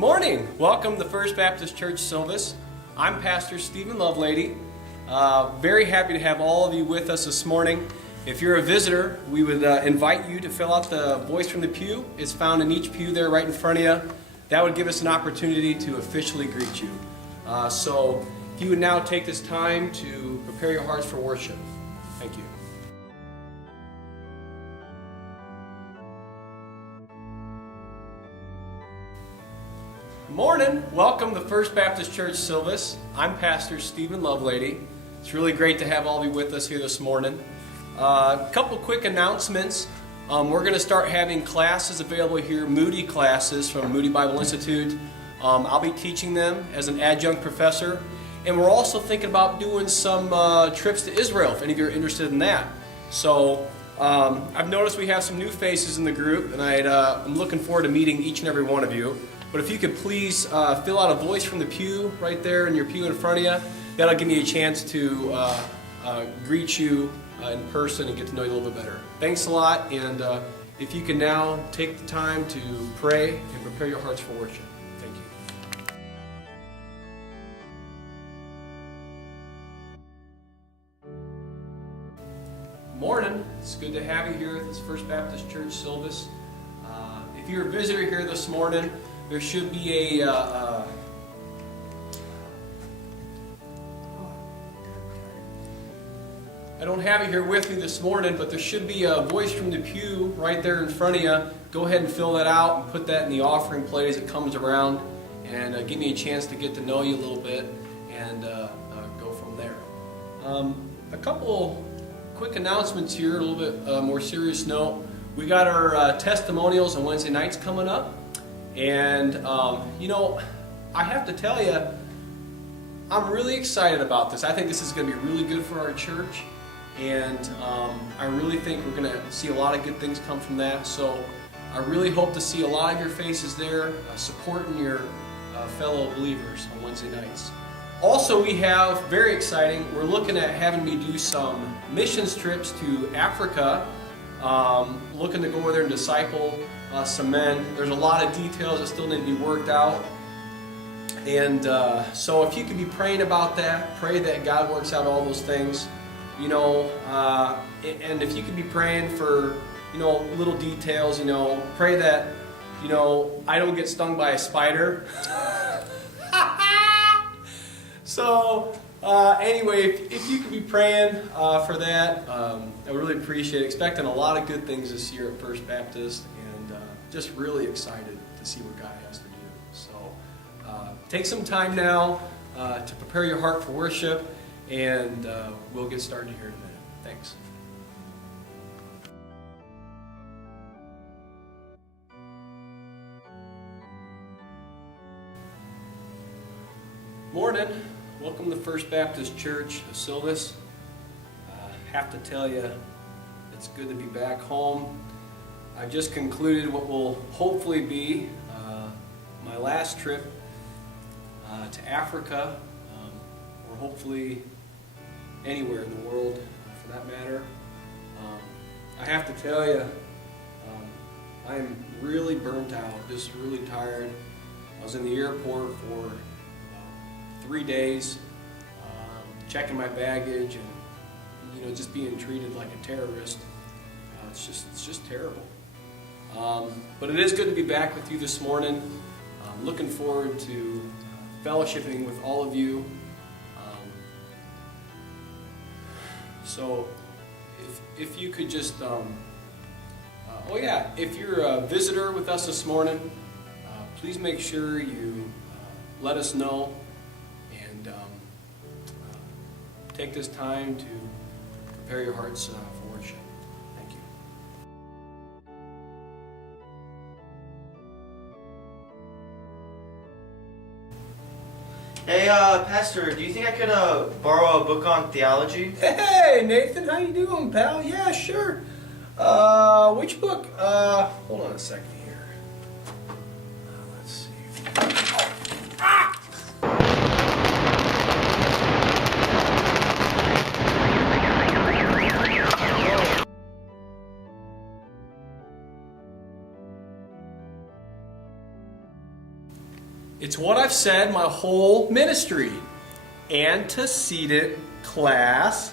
Morning! Welcome to First Baptist Church Silvis. I'm Pastor Stephen Lovelady. Very happy to have all of you with us this morning. If you're a visitor, we would invite you to fill out the voice from the pew. It's found in each pew there right in front of you. That would give us an opportunity to officially greet you. So if you would now take this time to prepare your hearts for worship. Thank you. Morning! Welcome to First Baptist Church Silvis. I'm Pastor Stephen Lovelady. It's really great to have all of you with us here this morning. A couple quick announcements. We're going to start having classes available here, Moody classes from Moody Bible Institute. I'll be teaching them as an adjunct professor. And we're also thinking about doing some trips to Israel, if any of you are interested in that. So I've noticed we have some new faces in the group, and I'm looking forward to meeting each and every one of you. But if you could please fill out a voice from the pew right there in your pew in front of you, that'll give me a chance to greet you in person and get to know you a little bit better. Thanks a lot, and if you can now take the time to pray and prepare your hearts for worship. Thank you. Morning. It's good to have you here at this First Baptist Church Silvis. If you're a visitor here this morning, there should be I don't have it here with me this morning, but there should be a voice from the pew right there in front of you. Go ahead and fill that out and put that in the offering plate as it comes around, and give me a chance to get to know you a little bit and go from there. A couple quick announcements here, a little bit more serious note. We got our testimonials on Wednesday nights coming up. And, I have to tell you, I'm really excited about this. I think this is going to be really good for our church. And I really think we're going to see a lot of good things come from that. So I really hope to see a lot of your faces there supporting your fellow believers on Wednesday nights. Also, we have, very exciting, we're looking at having me do some missions trips to Africa. Looking to go over there and disciple some men. There's a lot of details that still need to be worked out. And so if you could be praying about that, pray that God works out all those things. And if you could be praying for, little details, pray that, I don't get stung by a spider. So anyway, if you could be praying for that, I really appreciate it. Expecting a lot of good things this year at First Baptist, and just really excited to see what God has to do. So take some time now to prepare your heart for worship, and we'll get started here in a minute. Thanks. Morning. Welcome to First Baptist Church of Silvis. Have to tell you, it's good to be back home. I've just concluded what will hopefully be my last trip to Africa, or hopefully anywhere in the world for that matter. I have to tell you, I'm really burnt out, just really tired. I was in the airport for 3 days, checking my baggage and just being treated like a terrorist. It's just terrible. But it is good to be back with you this morning. I'm looking forward to fellowshipping with all of you. So if you could just, if you're a visitor with us this morning, please make sure you let us know. Take this time to prepare your hearts for worship. Thank you. Hey, Pastor, do you think I could borrow a book on theology? Hey, Nathan, how you doing, pal? Yeah, sure. Which book? Hold on a second here. Let's see. Ah! It's what I've said my whole ministry. Antecedent class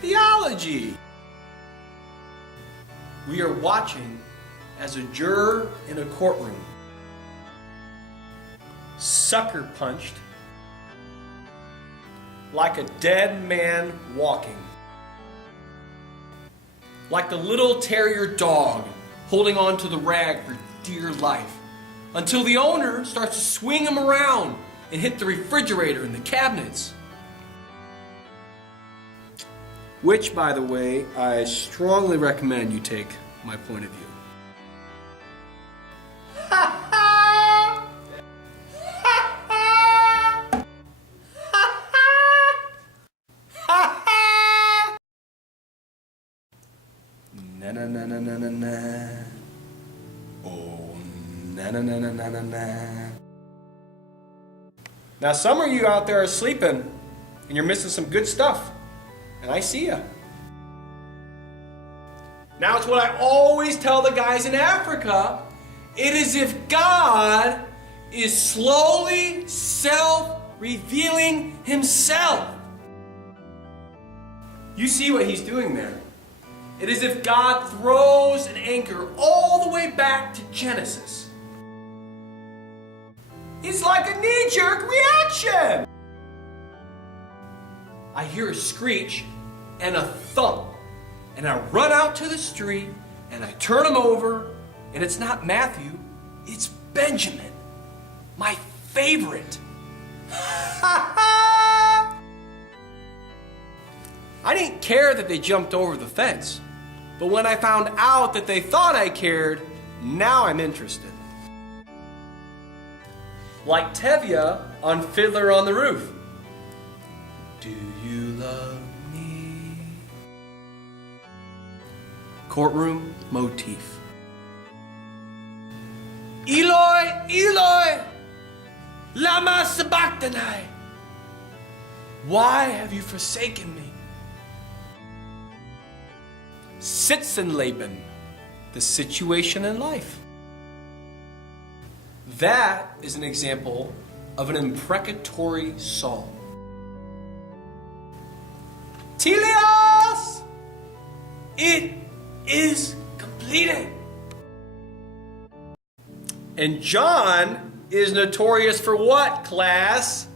theology. We are watching as a juror in a courtroom, sucker punched like a dead man walking, like the little terrier dog holding on to the rag for dear life, until the owner starts to swing him around and hit the refrigerator and the cabinets. Which, by the way, I strongly recommend you take my point of view. Na na na na na na na. Oh, na na na na na na na. Now, some of you out there are sleeping, and you're missing some good stuff. And I see ya. Now it's what I always tell the guys in Africa. It is if God is slowly self-revealing himself. You see what he's doing there. It is if God throws an anchor all the way back to Genesis. It's like a knee-jerk reaction. I hear a screech and a thump, and I run out to the street and I turn him over, and it's not Matthew, it's Benjamin, my favorite. I didn't care that they jumped over the fence, but when I found out that they thought I cared, now I'm interested. Like Tevye on Fiddler on the Roof. Do you love me? Courtroom motif. Eloi, Eloi, lama sabachthani. Why have you forsaken me? Sitzenleben, the situation in life. That is an example of an imprecatory psalm. Telios! It is completed. And John is notorious for what, class?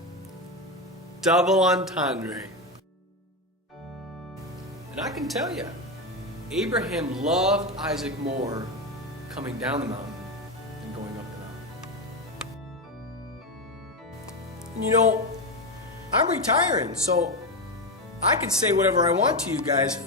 Double entendre. And I can tell you, Abraham loved Isaac more coming down the mountain than going up the mountain. And you know, I'm retiring, so I can say whatever I want to you guys.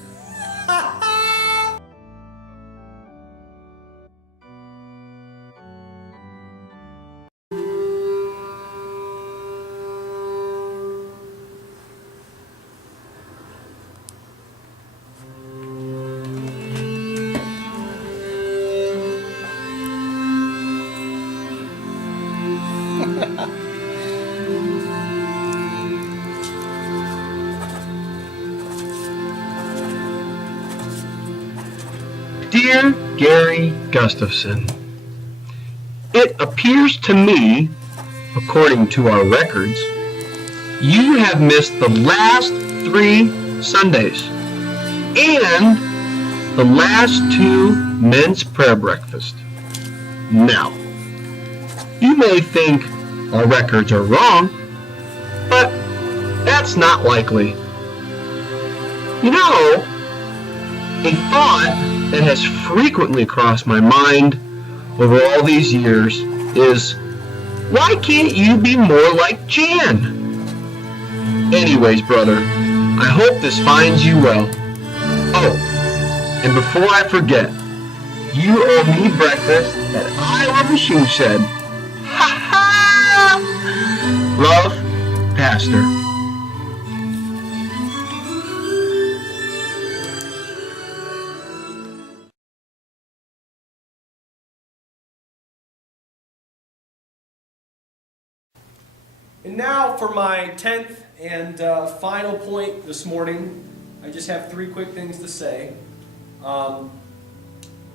Dear Gary Gustafson, it appears to me, according to our records, you have missed the last 3 Sundays and the last 2 men's prayer breakfast. Now, you may think our records are wrong, but that's not likely. You know, a thought that has frequently crossed my mind over all these years is, why can't you be more like Jan? Anyways, brother, I hope this finds you well. Oh, and before I forget, you owe me breakfast at Iowa Machine Shed. Ha ha! Love, Pastor. And now for my 10th and final point this morning. I just have 3 quick things to say. I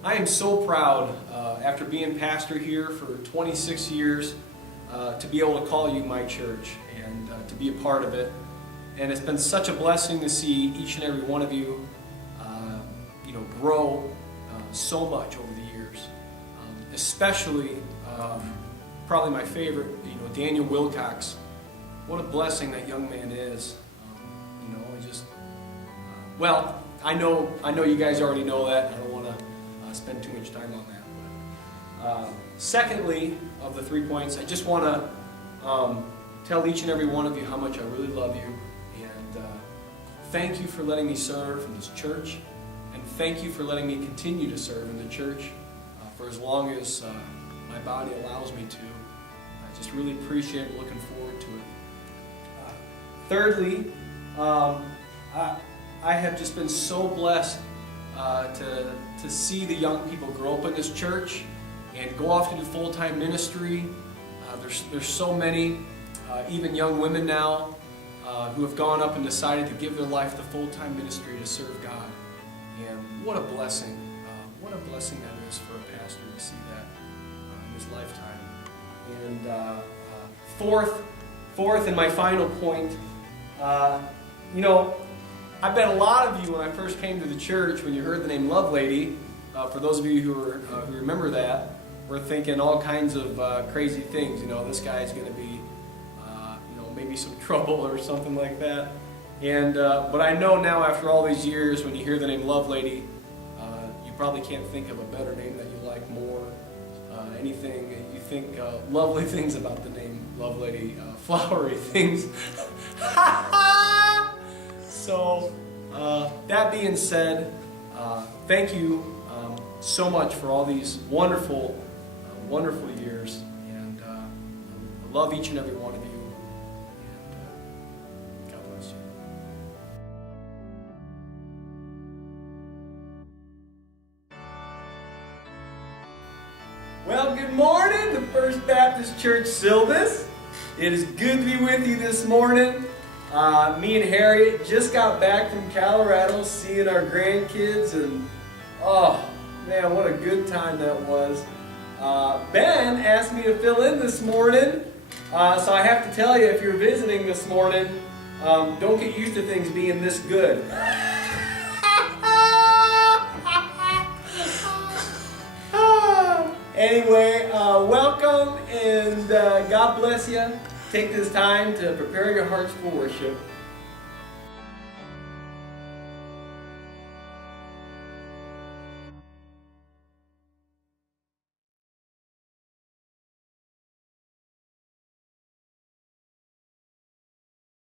am so proud, after being pastor here for 26 years, to be able to call you my church and to be a part of it. And it's been such a blessing to see each and every one of you, grow so much over the years. Especially, probably my favorite, Daniel Wilcox. What a blessing that young man is. Well, I know you guys already know that. I don't want to spend too much time on that. But, secondly, of the 3 points, I just want to tell each and every one of you how much I really love you, and thank you for letting me serve in this church, and thank you for letting me continue to serve in the church for as long as my body allows me to. I just really appreciate it, looking forward to it. Thirdly, I have just been so blessed to see the young people grow up in this church and go off to do full-time ministry. There's so many, even young women now, who have gone up and decided to give their life to full-time ministry to serve God. And what a blessing. What a blessing that is for a pastor to see that in his lifetime. And fourth and my final point, I bet a lot of you, when I first came to the church, when you heard the name Lovelady, for those of you who remember that, were thinking all kinds of crazy things. This guy's going to be, maybe some trouble or something like that. And but I know now, after all these years, when you hear the name Lovelady, you probably can't think of a better name that you like more. Anything you think lovely things about the name Lovelady, flowery things. So, that being said, thank you so much for all these wonderful years, and I love each and every one of you, and God bless you. Well, good morning, the First Baptist Church Silvis. It is good to be with you this morning. Me and Harriet just got back from Colorado, seeing our grandkids, and oh man, what a good time that was. Ben asked me to fill in this morning, so I have to tell you, if you're visiting this morning, don't get used to things being this good. Anyway, welcome, and God bless you. Take this time to prepare your hearts for worship.